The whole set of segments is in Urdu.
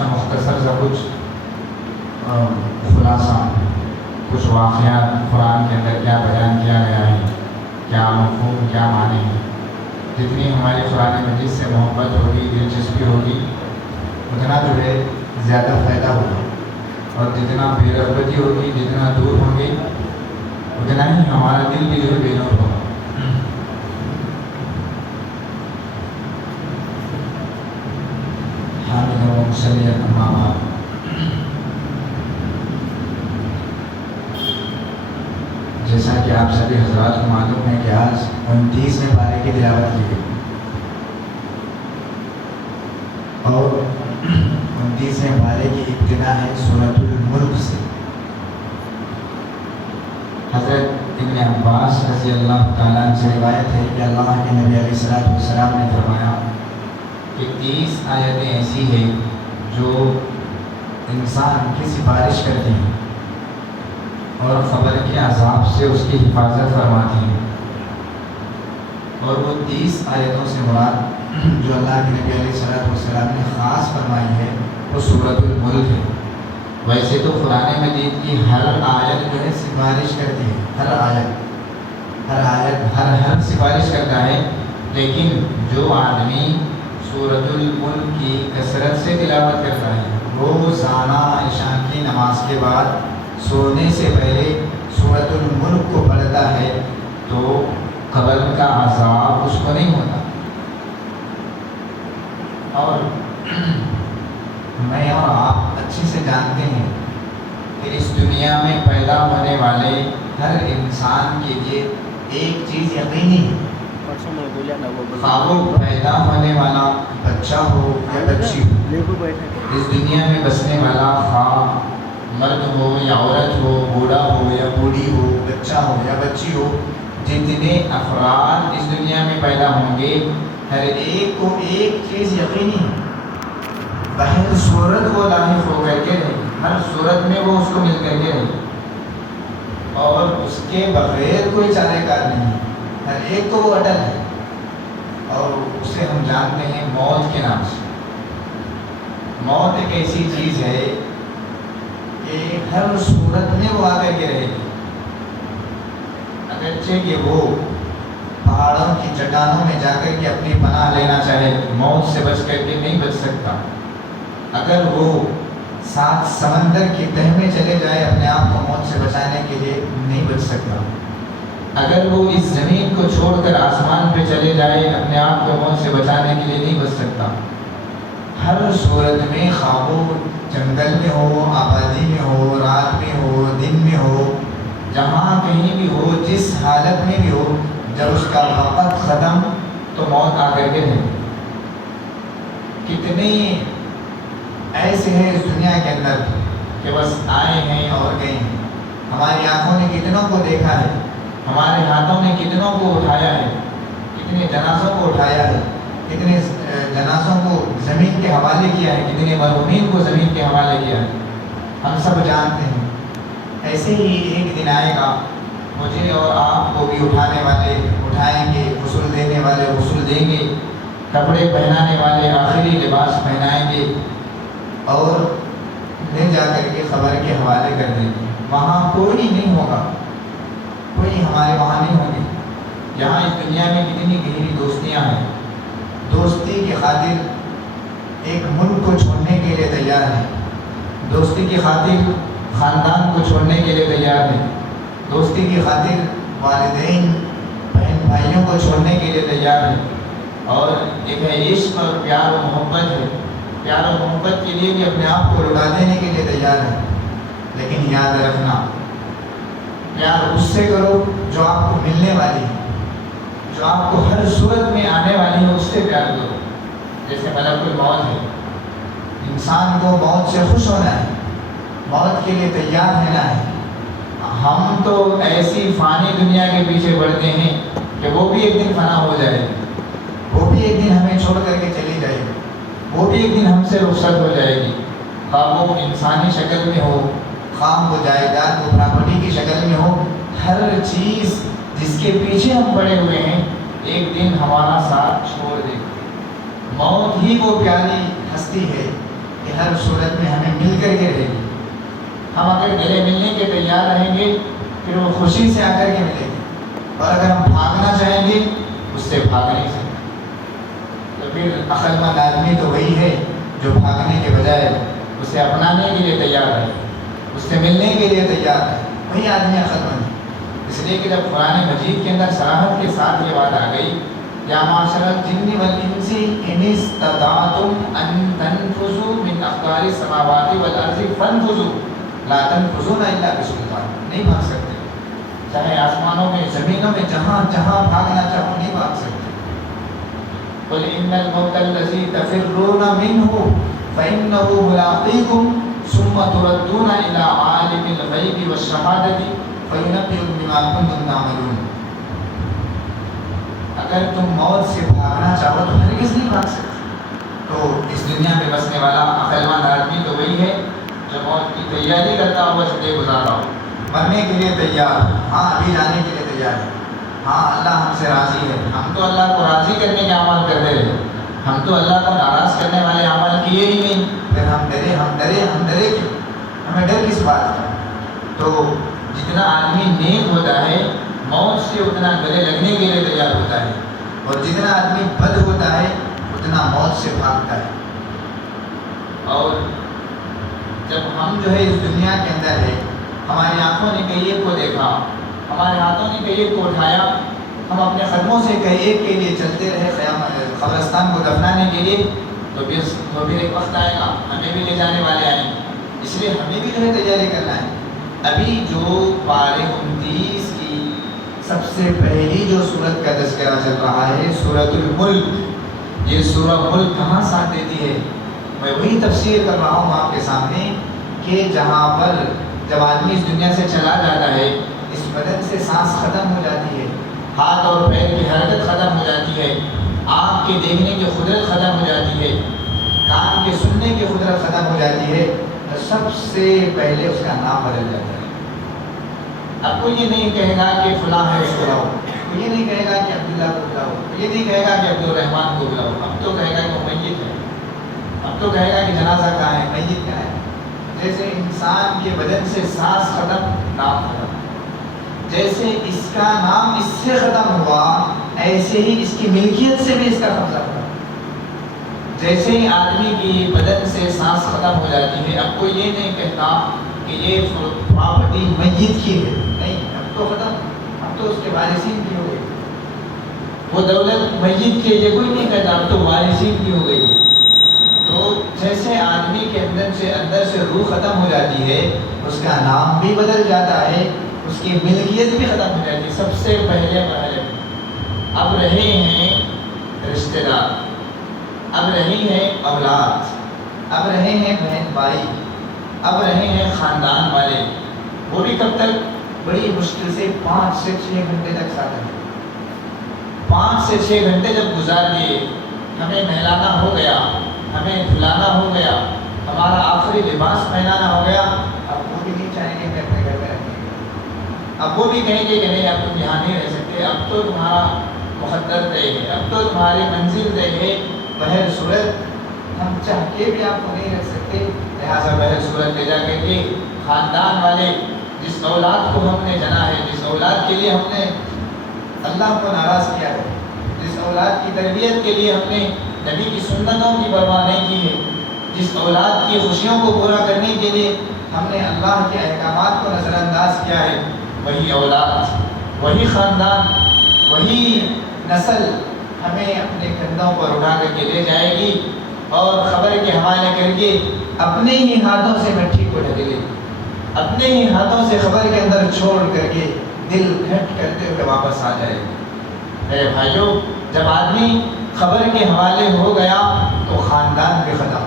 کا مختصر سا کچھ خلاصہ، کچھ واقعات قرآن کے اندر کیا بیان کیا گیا ہے، کیا مفہوم، کیا معنی ہے۔ جتنی ہماری قرآن مجید سے محبت ہوگی، دلچسپی ہوگی، اتنا جو ہے زیادہ فائدہ ہوگا، اور جتنا بے رغبتی ہوگی، جتنا دور ہوں گے، اتنا ہی ہمارا دل بھی جو ہے بے نور ہوگا۔ حامد و مصلی امام، جیسا کہ آپ سبھی حضرات کو معلوم ہے کہ آج 29ویں پارے کی تلاوت کی گئی، اور 29ویں پارے کی ابتدا ہے سورۃ الملک سے۔ حضرت ابن عباس رضی اللہ تعالیٰ عنہ سے روایت ہے کہ اللہ کے نبی علیہ الصلوۃ والسلام نے فرمایا کہ 30 آیتیں ایسی ہیں جو انسان کی سفارش کرتی ہیں اور قبر کے عذاب سے اس کی حفاظت فرماتی ہیں، اور وہ 30 آیتوں سے مراد جو اللہ کے نبی علیہ الصلوۃ والسلام نے خاص فرمائی ہے وہ سورۃ الملک ہے۔ ویسے تو قرآن مجید کی ہر آیت جو ہے سفارش کرتی ہے، ہر آیت ہر سفارش کرتا ہے، لیکن جو آدمی سورۃ الملک کی کثرت سے تلاوت کرتا ہے، روزانہ عشاء کی نماز کے بعد سونے سے پہلے سورۃ الملک کو پڑھتا ہے، تو قبر کا عذاب اس کو نہیں ہوتا۔ اور میں اور آپ اچھے سے جانتے ہیں کہ اس دنیا میں پیدا ہونے والے ہر انسان کے لیے ایک چیز یقینی ہے، خواہ وہ پیدا ہونے والا بچہ ہو یا بچی ہو، اس دنیا میں بسنے والا خواہ مرد ہو یا عورت ہو، بوڑھا ہو یا بوڑھی ہو، بچہ ہو یا بچی ہو، جتنے افراد اس دنیا میں پیدا ہوں گے، ہر ایک کو ایک چیز یقینی ہے، بہر صورت وہ لاحق ہو کر کے رہے، ہر صورت میں وہ اس کو مل کر کے رہے، اور اس کے بغیر کوئی چارہ کار نہیں، ہر ایک کو وہ اٹل ہے، اور اسے ہم جانتے ہیں موت کے نام سے۔ موت ایک ایسی چیز ہے کہ ہر صورت میں وہ آ کر کے رہے گی، اگرچہ کہ وہ پہاڑوں کی چٹانوں میں جا کر کے اپنی پناہ لینا چاہے، موت سے بچ کر کے نہیں بچ سکتا۔ اگر وہ 7 سمندر کی تہ میں چلے جائے، اپنے آپ کو موت سے بچانے کے لیے نہیں بچ سکتا۔ اگر وہ اس زمین کو چھوڑ کر آسمان پہ چلے جائے، اپنے آپ کو موت سے بچانے کے لیے نہیں بچ سکتا۔ ہر صورت میں، خواہ وہ جنگل میں ہو، آبادی میں ہو، رات میں ہو، دن میں ہو، جہاں کہیں بھی ہو، جس حالت میں بھی ہو، جب اس کا وقت ختم تو موت آ کر کے نہیں۔ کتنے ایسے ہیں اس دنیا کے اندر کہ بس آئے ہیں اور گئے ہیں، ہماری آنکھوں نے کتنوں کو دیکھا ہے، ہمارے ہاتھوں نے کتنوں کو اٹھایا ہے، کتنے جنازوں کو اٹھایا ہے، کتنے جنازوں کو زمین کے حوالے کیا ہے، کتنے مرحومین کو زمین کے حوالے کیا ہے، ہم سب جانتے ہیں۔ ایسے ہی ایک دن آئے گا، مجھے اور آپ کو بھی اٹھانے والے اٹھائیں گے، غسل دینے والے غسل دیں گے، کپڑے پہنانے والے آخری لباس پہنائیں گے، اور لے جا کر کے قبر کے حوالے کر دیں گے۔ وہاں کوئی نہیں ہوگا، کوئی ہمارے وہاں نہیں ہوگی۔ یہاں اس دنیا میں کتنی گہری دوستیاں ہیں، دوستی کی خاطر ایک ملک کو چھوڑنے کے لیے تیار ہے، دوستی کی خاطر خاندان کو چھوڑنے کے لیے تیار ہے، دوستی کی خاطر والدین بہن بھائیوں کو چھوڑنے کے لیے تیار ہے، اور ایک ہے عشق اور پیار و محبت ہے، پیار و محبت کے لیے بھی اپنے آپ کو لٹا دینے کے لیے تیار ہے۔ لیکن یاد رکھنا، پیار اس سے کرو جو آپ کو ملنے والی ہے، جو آپ کو ہر صورت میں آنے والی ہے، اس سے پیار کرو۔ جیسے ملک الموت ہے، انسان کو موت سے خوش ہونا ہے، موت کے لیے تیار رہنا ہے۔ ہم تو ایسی فانی دنیا کے پیچھے بڑھتے ہیں کہ وہ بھی ایک دن فنا ہو جائے گی، وہ بھی ایک دن ہمیں چھوڑ کر کے چلی جائے گی، وہ بھی ایک دن ہم سے رخصت ہو جائے گی، خواہ وہ انسانی شکل میں ہو، خواہ وہ جائیداد و پراپرٹی کی شکل میں ہو، ہر چیز جس کے پیچھے ہم پڑے ہوئے ہیں ایک دن ہمارا ساتھ چھوڑ دے گی۔ موت ہی وہ پیاری ہستی ہے کہ کہ ہر صورت میں ہمیں مل کر کے رہے گی. ہم اگر گلے ملنے کے تیار رہیں گے پھر وہ خوشی سے آ کر کے ملیں گے، اور اگر ہم بھاگنا چاہیں گے اس سے بھاگ نہیں سکتے. تو پھر عقل مند آدمی تو وہی ہے جو بھاگنے کے بجائے اسے اپنانے کے لیے تیار رہے، اس سے ملنے کے لیے تیار رہے، وہی آدمی عقل مند ہے. اس لیے کہ جب قرآن مجید کے اندر صراحت کے ساتھ یہ بات آ گئی، یا معاشر الجن والانس ان استطعتم ان تنفذوا من اقطار السماوات والارض فانفذوا لا تنفذون الا بسلطان. نہیں بھاگ سکتے، چاہے آسمانوں میں زمینوں میں جہاں جہاں بھاگنا چاہو نہیں بھاگ سکتے. قل ان الموت الذي تفرون منه فانه ملاقيكم ثم تردون الى عالم الغيب والشهاده فينبئكم بما كنتم تعملون. اگر تم موت سے بھاگنا چاہو تو ہرگز نہیں بھاگ سکتے. تو اس دنیا میں بسنے والا عقل مند آدمی تو وہی ہے جو موت کی تیاری کرتا ہو، زندگی گزارتا ہو، مرنے کے لیے تیار، ہاں ابھی جانے کے لیے تیار ہے. ہاں اللہ ہم سے راضی ہے، ہم تو اللہ کو راضی کرنے کے عمل کرتے رہے، ہم تو اللہ کو ناراض کرنے والے عمل کیے ہی نہیں. پھر ہم ڈرے کیوں؟ ہمیں ڈر کس بات کا؟ تو جتنا آدمی نیک ہوتا ہے موت سے اتنا گلے لگنے کے لیے تیار ہوتا ہے، اور جتنا آدمی بد ہوتا ہے اتنا موت سے بھاگتا ہے. اور جب ہم جو ہے اس دنیا کے اندر ہے، ہماری آنکھوں نے کئی ایک کو دیکھا، ہمارے ہاتھوں نے کئی ایک کو اٹھایا، ہم اپنے قدموں سے کئی ایک کے لیے چلتے رہے قبرستان کو دفنانے کے لیے، تو پھر ایک وقت آئے گا ہمیں بھی لے جانے والے آئیں گے. اس لیے ہمیں بھی جو ہے تیاری کرنا ہے. ابھی جو پارے 29 کی سب سے پہلی جو سورت کا تذکرہ چل رہا ہے سورۃ الملک، یہ سورہ ملک کہاں ساتھ دیتی ہے؟ میں وہی تفسیر کر رہا ہوں آپ کے سامنے کہ جہاں پر جب آدمی اس دنیا سے چلا جاتا ہے، اس بدن سے سانس ختم ہو جاتی ہے، ہاتھ اور پیر کی حرکت ختم ہو جاتی ہے، آنکھ کے دیکھنے کی قدرت ختم ہو جاتی ہے، کان کے سننے کی قدرت ختم ہو جاتی ہے، تو سب سے پہلے اس کا نام بدل جاتا ہے. اب کوئی یہ نہیں کہے گا کہ فلاں ہے اس کو لاؤ، کوئی یہ نہیں کہے گا کہ عبداللہ کو بلاؤ، کوئی یہ نہیں کہے گا کہ عبدالرحمان کو بلاؤ. اب تو کہے گا کہ وہ میت ہے، اب تو کہے گا کہ جنازہ کہاں ہے، میت کہاں ہے. جیسے انسان کے بدن سے سانس ختم، نام ختم، جیسے اس کا نام اس سے ختم ہوا ایسے ہی اس کی ملکیت سے بھی اس کا قبضہ ختم. جیسے ہی آدمی کی بدن سے سانس ختم ہو جاتی ہے، اب کوئی یہ نہیں کہتا کہ یہ پراپرٹی میت کی ہے، نہیں، اب تو ختم، اب تو اس کے وارثین کی ہو گئی. وہ دولت میت کی ہے، کوئی نہیں کہتا اب تو وارثین کی ہو گئی. تو جیسے آدمی کے اندر سے روح ختم ہو جاتی ہے، اس کا نام بھی بدل جاتا ہے، اس کی ملکیت بھی ختم ہو جاتی ہے. سب سے پہلے مرحلے اب رہے ہیں رشتہ دار، اب رہی ہے اولاد، اب رہے ہیں بہن بھائی، اب رہے ہیں خاندان والے. وہ بھی کب تک؟ بڑی مشکل سے 5 سے 6 گھنٹے تک ساتھ رہے. 5 سے 6 گھنٹے جب گزار دیے، ہمیں نہلانا ہو گیا، ہمیں دھلانا ہو گیا، ہمارا آخری لباس پہنانا ہو گیا، اب وہ بھی نہیں چاہیں گے کہ اپنے گھر میں رکھیں گے. اب وہ بھی کہیں گے کہ نہیں اب تم یہاں نہیں رہ سکتے، اب تو تمہارا مقدر طے ہے، اب تو تمہاری منزل طے ہے. بہر صورت ہم چاہ کے بھی آپ کو نہیں رکھ سکتے، لہٰذا بہر صورت لے جا کر کے خاندان والے، جس اولاد کو ہم نے جنا ہے، جس اولاد کے لیے ہم نے اللہ کو ناراض کیا ہے، جس اولاد کی تربیت کے لیے ہم نے نبی کی سنتوں کی پرواہ نہیں کی ہے، جس اولاد کی خوشیوں کو پورا کرنے کے لیے ہم نے اللہ کے احکامات کو نظر انداز کیا ہے، وہی اولاد، وہی خاندان، وہی نسل ہمیں اپنے کندھوں پر اٹھا کر کے لے جائے گی اور خبر کے حوالے کر کے اپنے ہی ہاتھوں سے مٹی کو ڈھکے گی، اپنے ہی ہاتھوں سے خبر کے اندر چھوڑ کر کے دل گھٹ کرتے ہوئے واپس آ جائے گی. میرے بھائیوں، جب آدمی خبر کے حوالے ہو گیا تو خاندان بھی ختم.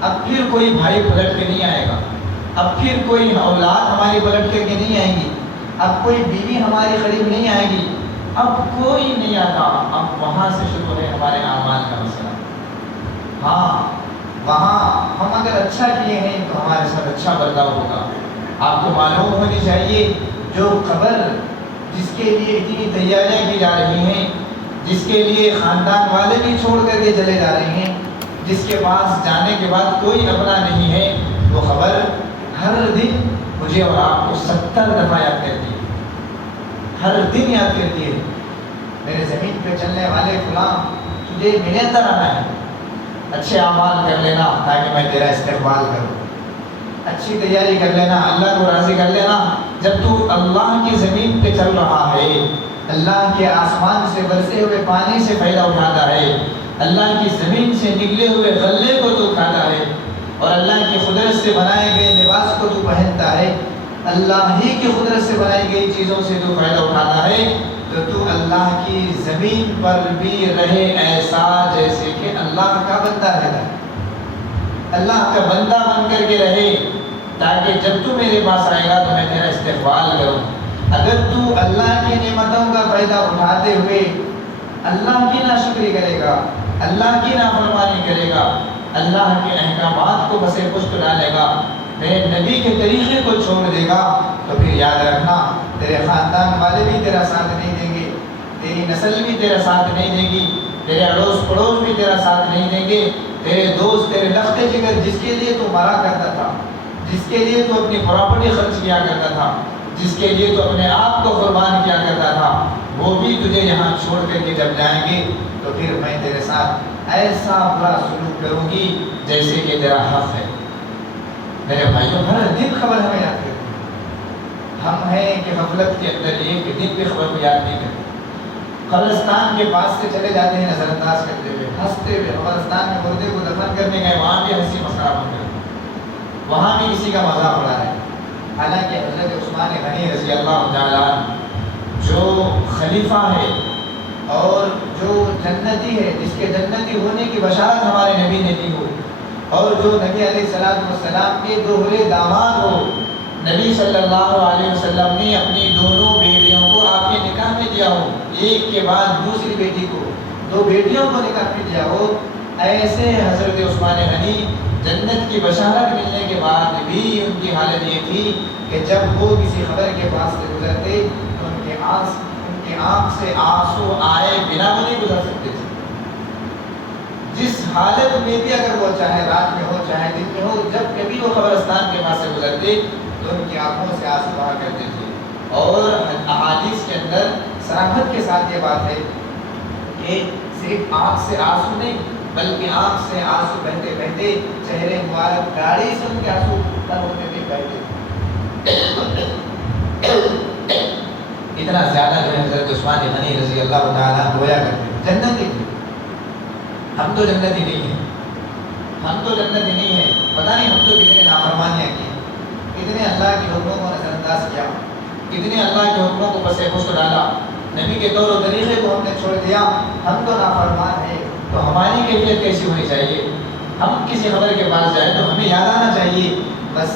اب پھر کوئی بھائی پلٹ کے نہیں آئے گا، اب پھر کوئی اولاد ہماری پلٹ کر کے نہیں آئے گی، اب کوئی بیوی ہماری قریب نہیں آئے گی، اب کوئی نہیں آتا. اب وہاں سے شروع ہے ہمارے اعمال کا مسئلہ. ہاں، وہاں ہم اگر اچھا کیے ہیں تو ہمارے ساتھ اچھا برتاؤ ہوگا. آپ کو معلوم ہونی چاہیے جو خبر جس کے لیے اتنی تیاریاں کی جا رہی ہیں، جس کے لیے خاندان والے بھی چھوڑ کر کے چلے جا رہے ہیں، جس کے پاس جانے کے بعد کوئی اپنا نہیں ہے، وہ خبر ہر دن مجھے اور آپ کو 70 دفعہ یاد کرتی ہے، ہر دن یاد کرتی ہے، میرے زمین پہ چلنے والے فلاں تجھے میرے اندر آنا ہے، اچھے اعمال کر لینا تاکہ میں تیرا استقبال کروں، اچھی تیاری کر لینا، اللہ کو راضی کر لینا۔ جب تو اللہ کی زمین پہ چل رہا ہے، اللہ کے آسمان سے برسے ہوئے پانی سے فائدہ اٹھاتا ہے، اللہ کی زمین سے نکلے ہوئے غلے کو تو کھاتا ہے، اور اللہ کی قدرت سے بنائے گئے لباس کو تو پہنتا ہے، اللہ ہی کی قدرت سے بنائی گئی چیزوں سے تو فائدہ اٹھاتا ہے، تو اللہ کی زمین پر بھی رہے ایسا جیسے کہ اللہ کا بندہ رہتا ہے، اللہ کا بندہ بن کر کے رہے، تاکہ جب تو میرے پاس آئے گا تو میں تیرا استقبال کروں۔ اگر تو اللہ کی نعمتوں کا فائدہ اٹھاتے ہوئے اللہ کی ناشکری کرے گا، اللہ کی نافرمانی کرے گا، اللہ کے احکامات کو بسے پشت ڈالے گا، میرے نبی کے طریقے کو چھوڑ دے گا، تو پھر یاد رکھنا تیرے خاندان والے بھی تیرا ساتھ نہیں دیں گے، تیری نسل بھی تیرا ساتھ نہیں دے گی، تیرے اڑوس پڑوس بھی تیرا ساتھ نہیں دیں گے، تیرے دوست، تیرے لخت جگر جس کے لیے تو مرا کرتا تھا، جس کے لیے تو اپنی پراپرٹی خرچ کیا کرتا تھا، جس کے لیے تو اپنے آپ کو قربان کیا کرتا تھا، وہ بھی تجھے یہاں چھوڑ کر کے جب جائیں گے تو پھر میں تیرے ساتھ ایسا برا سلوک کروں گی جیسے کہ تیرا حق ہے۔ میرے بھائیوں، ہر دن خبر ہمیں یاد کرتی ہے، ہم ہیں کہ غفلت کے اندر ایک دن بھی خبر کو یاد نہیں کرتے، قبرستان کے پاس سے چلے جاتے ہیں نظر انداز کرتے ہوئے، ہنستے ہوئے، قبرستان میں مردے کو دفن کرنے گئے، وہاں بھی ہنسی مسخرہ بن گئے، وہاں بھی کسی کا مذاق اڑا رہے ہیں۔ حالانکہ حضرت عثمان غنی رضی اللہ تعالیٰ عنہ جو خلیفہ ہے اور جو جنتی ہے، جس کے جنتی ہونے کی بشارت ہمارے نبی نے دی ہو، اور جو نبی علیہ السلام کے دوہرے داماد ہو، نبی صلی اللہ علیہ وسلم نے اپنی دونوں بیٹیوں کو آپ کے نکاح میں دیا ہو، ایک کے بعد دوسری بیٹی کو، دو بیٹیوں کو نکاح میں دیا ہو، ایسے حضرت عثمان غنی جنت کی بشارت ملنے کے بعد بھی ان کی حالت یہ تھی کہ جب وہ کسی خبر کے پاس سے گزرتے تو ان کے آنکھ سے آنسو آئے بنا وہ نہیں گزر سکتے تھے۔ جس حالت میں بھی اگر وہ چاہے رات میں ہو چاہے دن میں ہو، جب کبھی وہ قبرستان کے پاس سے گزرتے تو ان کی آنکھوں سے آنسو بہا کرتے تھے۔ اور احادیث کے اندر صراحت کے ساتھ یہ بات ہے کہ صرف آنکھ سے آنسو نہیں بلکہ آنکھ سے آنسو بہتے بہتے چہرے مبارک گاڑی سے ان کے آنسو ختم ہوتے تھے بہتے، اتنا زیادہ جو ہے حضرت عثمان غنی رضی اللہ تعالیٰ رویا کرتے، جنتی تھے۔ ہم تو جنتی نہیں ہیں، ہم تو جنتی نہیں ہیں، پتہ نہیں ہم تو کتنے نافرمانیاں کی، کتنے اللہ کے حکموں کو نظر انداز کیا، کتنے اللہ کے حکموں کو پس پشت ڈالا، نبی کے طور و طریقے کو ہم نے چھوڑ دیا، ہم تو نافرمان ہیں۔ تو ہماری کیفیت کیسی ہونی چاہیے؟ ہم کسی خبر کے پاس جائیں تو ہمیں یاد آنا چاہیے بس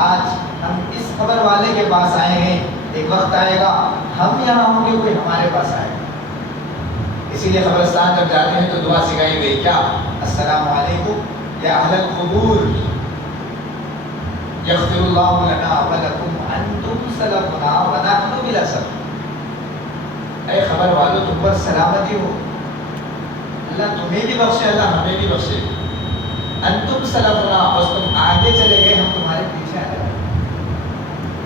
آج ہم اس خبر والے کے پاس آئے ہیں، ایک وقت آئے گا ہم یہاں ہوں گے، کوئی ہمارے پاس آئے گا۔ اسی لیے قبرستان جب جاتے ہیں تو دعا سکھائی گئی کیا؟ السلام علیکم یا اہل القبور یغفر اللہ لنا ولکم انتم سلفنا ونحن بلا سلف۔ اے خبر والو، تم پر سلامتی ہو، اللہ تمہیں بھی بخشے، اللہ ہمیں بھی بخشے۔ انتم سلفنا، بس تم آگے چلے گئے، ہم تمہارے پیچھے آ جائیں۔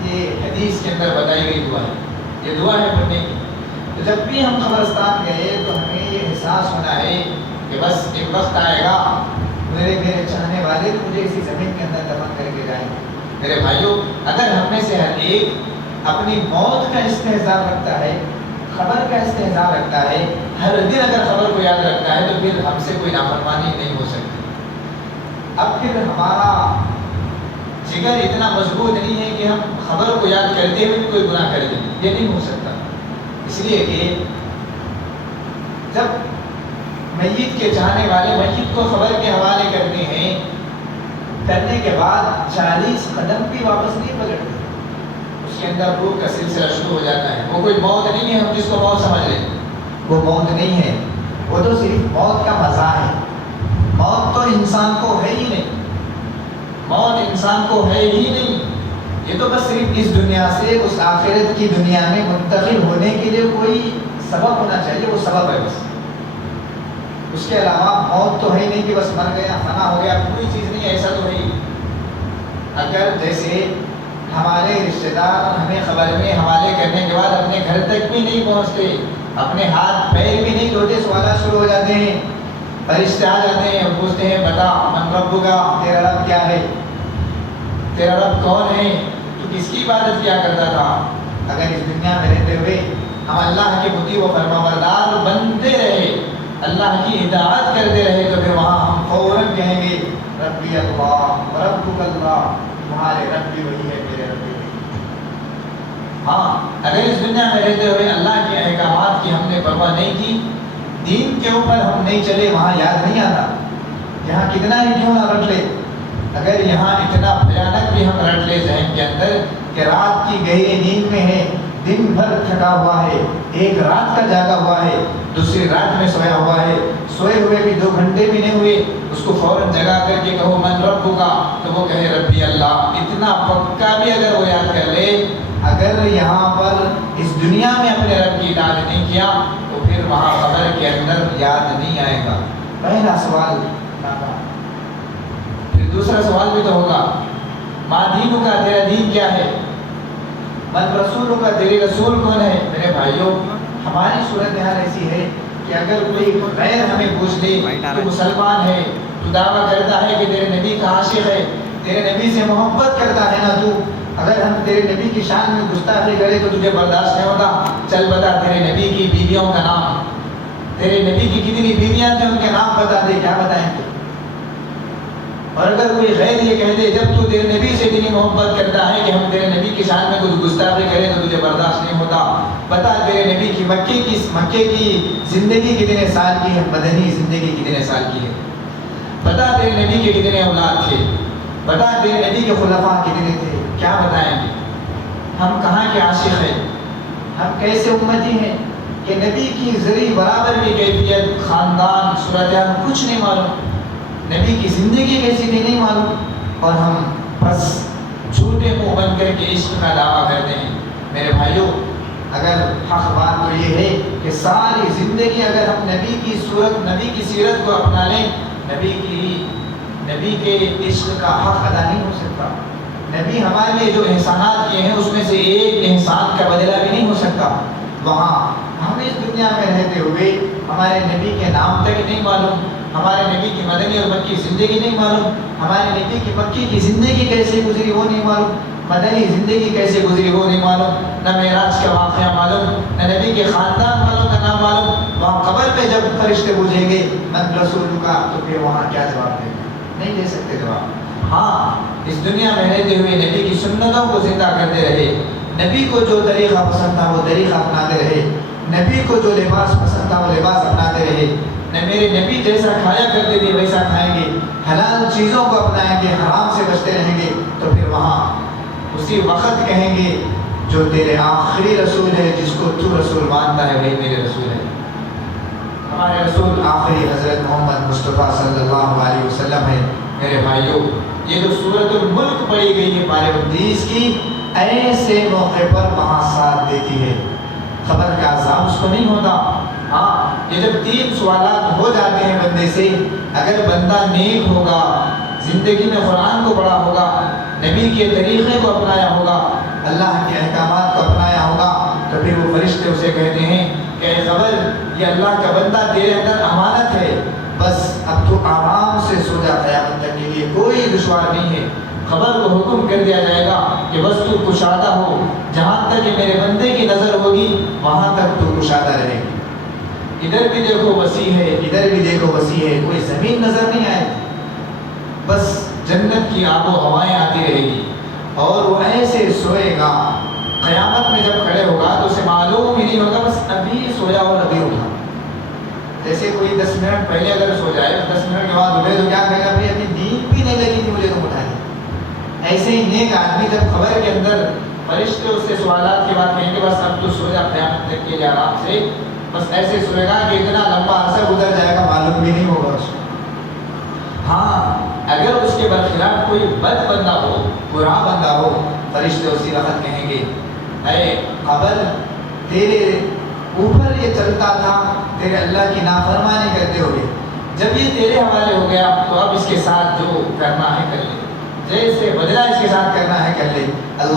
یہ حدیث کے اندر بتائی گئی دعا ہے، یہ دعا ہے پڑھنے کی۔ تو جب بھی ہم قبرستان گئے تو ہمیں یہ احساس ہونا ہے کہ بس ایک وقت آئے گا میرے چاہنے والے تو مجھے اسی زمین کے اندر دفن کر کے جائیں گے۔ میرے بھائیوں، اگر ہم میں سے ہر ایک اپنی موت کا استحضار رکھتا ہے، خبر کا استحضار رکھتا ہے، ہر دن اگر خبر کو یاد رکھتا ہے تو پھر ہم سے کوئی نافرمانی نہیں ہو سکتی۔ اب پھر ہمارا جگر اتنا مضبوط نہیں ہے کہ ہم خبر کو یاد کرتے ہوئے کوئی گناہ کر دیں، یہ نہیں ہو سکتا۔ اس لیے کہ جب میت کے چاہنے والے میت کو خبر کے حوالے کرتے ہیں، کرنے کے بعد 40 قدم بھی واپس نہیں پلٹتے، اس کے اندر روح کا سلسلہ شروع ہو جاتا ہے۔ وہ کوئی موت نہیں ہے ہم جس کو موت سمجھ لیں، وہ موت نہیں ہے، وہ تو صرف موت کا مزہ ہے۔ موت تو انسان کو ہے ہی نہیں، موت انسان کو ہے ہی نہیں، یہ تو بس صرف اس دنیا سے اس آخرت کی دنیا میں منتقل ہونے کے لیے کوئی سبب ہونا چاہیے، وہ سبب ہے بس۔ اس کے علاوہ موت تو ہے ہی نہیں کہ بس مر گیا فنا ہو گیا، کوئی چیز نہیں، ایسا تو ہے ہی۔ اگر جیسے ہمارے رشتہ دار ہمیں خبر میں حوالے کرنے کے بعد اپنے گھر تک بھی نہیں پہنچتے، اپنے ہاتھ پیر بھی نہیں دھوتے، سوالات شروع ہو جاتے ہیں، فرشتے آ جاتے ہیں اور پوچھتے ہیں بتا من ربک کا، تیرا رب کیا ہے، تیرا رب کون ہے، تو کس کی عبادت کیا کرتا تھا۔ اگر اس دنیا میں رہتے ہوئے ہم اللہ کے مطیع و فرمانبردار بنتے رہے، اللہ کی اطاعت کرتے رہے، تو پھر وہاں ہم فوراً کہیں گے ربی اللہ ربک اللہ، تمہارے رب بھی وہی ہے، میرے رب بھی وہی ہے۔ ہاں اگر اس دنیا میں رہتے ہوئے اللہ کے احکامات کی ہم نے پرواہ نہیں کی، دین کے اوپر ہم نہیں چلے، وہاں یاد نہیں آتا، یہاں کتنا ہی کیوں نہ رٹ لے، اگر یہاں اتنا بھیانک بھی ہم رٹ لے ذہن کے اندر کہ رات کی گہری نیند میں ہے، دن بھر تھکا ہوا ہے، ایک رات کا جاگا ہوا ہے، دوسری رات میں سویا ہوا ہے، سوئے ہوئے بھی 2 گھنٹے بھی نہیں ہوئے، اس کو فوراً جگا کر کے کہو من رب کا، تو وہ کہے ربی اللہ، اتنا پکا بھی اگر وہ یاد کر لے، اگر یہاں پر اس دنیا میں اپنے رب کی اطاعت نہیں کیا تو پھر وہاں قبر کے اندر یاد نہیں آئے گا۔ پہلا سوال ناکام، پھر دوسرا سوال بھی تو ہوگا ماں دین کا، تیرا دین کیا ہے، من رسول کا، تیرے رسول کون ہے۔ میرے بھائیوں ہماری صورتحال ایسی ہے کہ اگر کوئی غیر ہمیں پوچھ لے تو مسلمان ہے، تو دعویٰ کرتا ہے کہ تیرے نبی کا عاشق ہے، تیرے نبی سے محبت کرتا ہے نا تو، اگر ہم تیرے نبی کی شان میں گستاخی کرے تو تجھے برداشت نہیں ہوتا، چل بتا تیرے نبی کی بیویوں کا نام، تیرے نبی کی کتنی بیویاں تھیں ان کے نام بتا دے، کیا بتائیں گے۔ اور اگر کوئی غیر یہ کہہ دے جب تو تیرے نبی سے اتنی محبت کرتا ہے کہ ہم تیرے نبی کی شان میں کچھ گستاخی کریں تو تجھے برداشت نہیں ہوتا، بتا تیرے نبی کی مکے کی زندگی کتنے سال کی ہے، مدنی زندگی کتنے سال کی ہے، بتا تیرے نبی کے کتنے اولاد تھے، بتا تیرے نبی کے خلفاء کتنے تھے، کیا بتائیں گے۔ ہم کہاں کے عاشق ہیں، ہم کیسے امتی ہیں کہ نبی کی ذری برابر کی کیفیت، خاندان، صورتحال کچھ نہیں معلوم، نبی کی زندگی کیسی تھی نہیں معلوم، اور ہم بس جھوٹے منہ بن کر کے عشق کا دعویٰ کرتے ہیں۔ میرے بھائیوں اگر حق بات تو یہ ہے کہ ساری زندگی اگر ہم نبی کی صورت، نبی کی سیرت کو اپنا لیں، نبی کے عشق کا حق ادا نہیں ہو سکتا۔ نبی ہمارے لیے جو احسانات کیے ہیں اس میں سے ایک احسان کا بدلہ بھی نہیں ہو سکتا۔ وہاں ہم اس دنیا میں رہتے ہوئے ہمارے نبی کے نام تک نہیں معلوم، ہمارے نبی کی مدنی اور مکی زندگی نہیں معلوم، ہمارے نبی کی مکی کی زندگی کیسے گزری وہ نہیں معلوم، مدنی زندگی کیسے گزری وہ نہیں معلوم، نہ معراج کا واقعہ معلوم، نہ نبی کے خاندان والوں کا نام معلوم۔ وہاں قبر پہ جب فرشتے پوچھیں گے من رسول کا، تو پھر وہاں کیا جواب دیں گے، نہیں دے سکتے جواب۔ ہاں اس دنیا میں رہتے ہوئے نبی کی سنتوں کو زندہ کرتے رہے، نبی کو جو طریقہ پسند تھا وہ طریقہ اپناتے رہے، نبی کو جو لباس پسند تھا وہ لباس اپناتے رہے، میرے نبی جیسا کھایا کرتے تھے ویسا کھائیں گے، حلال چیزوں کو اپنائیں گے، حرام سے بچتے رہیں گے، تو پھر وہاں اسی وقت کہیں گے جو تیرے آخری رسول ہے، جس کو تو رسول مانتا ہے وہی میرے رسول ہے۔ ہمارے رسول آخری حضرت محمد مصطفیٰ صلی اللہ علیہ وسلم ہے۔ میرے بھائیوں یہ جو سورۃ الملک پڑھی گئی ہے پارے 29 کی، ایسے موقع پر وہاں ساتھ دیتی ہے، خبر کا عذاب اس کو نہیں ہوتا۔ ہاں یہ جب 3 سوالات ہو جاتے ہیں بندے سے، اگر بندہ نیک ہوگا، زندگی میں قرآن کو پڑھا ہوگا، نبی کے طریقے کو اپنایا ہوگا، اللہ کے احکامات کو اپنایا ہوگا، تو پھر وہ فرشتے اسے کہتے ہیں کہ اے خبر یہ اللہ کا بندہ تیرے اندر امانت ہے، بس اب تو آرام سے سو جا، قیامت تک کے لیے کوئی دشوار نہیں ہے۔ خبر کو حکم کر دیا جائے گا کہ بس تو کشادہ ہو، جہاں تک کہ میرے بندے کی نظر ہوگی وہاں تک تو کشادہ رہے گی، ادھر بھی دیکھو وسیع ہے، ادھر بھی دیکھو وسیع ہے، کوئی زمین نظر نہیں آئے، بس جنت کی آب و ہوائیں آتی رہے گی، اور وہ ایسے سوئے گا، قیامت میں جب کھڑے ہوگا تو اسے معلوم ہی نہیں ہوگا بس ابھی سویا اور ابھی اٹھا۔ جیسے کوئی 10 منٹ پہلے اگر سو جائے، 10 منٹ کے بعد اٹھے تو کیا کہے گا، بھائی ابھی نیند بھی نہیں لگی تھی مجھے تو اٹھا دیا۔ ایسے ہی نیک آدمی جب خبر کے اندر فرشتے اس سے سوالات کے بعد کہیں گے بس اب تو سو جا قیامت تک کے لیے آرام سے، بس ایسے سوئے گا کہ اتنا لمبا عرصہ گزر جائے گا معلوم بھی نہیں ہوگا اس کو۔ ہاں اگر اس کے برخلاف کوئی بد بندہ ہو، برا بندہ ہو، فرشتے اسی وقت کہیں گے اے قبر تیرے اوپر یہ چلتا تھا، تیرے اللہ کی نافرمانی کرتے ہوئے، جب یہ تیرے حوالے ہو گیا تو اب اس کے ساتھ جو کرنا ہے کر لے، جیسے بدلہ اس کے ساتھ کرنا ہے کر لے۔ اللہ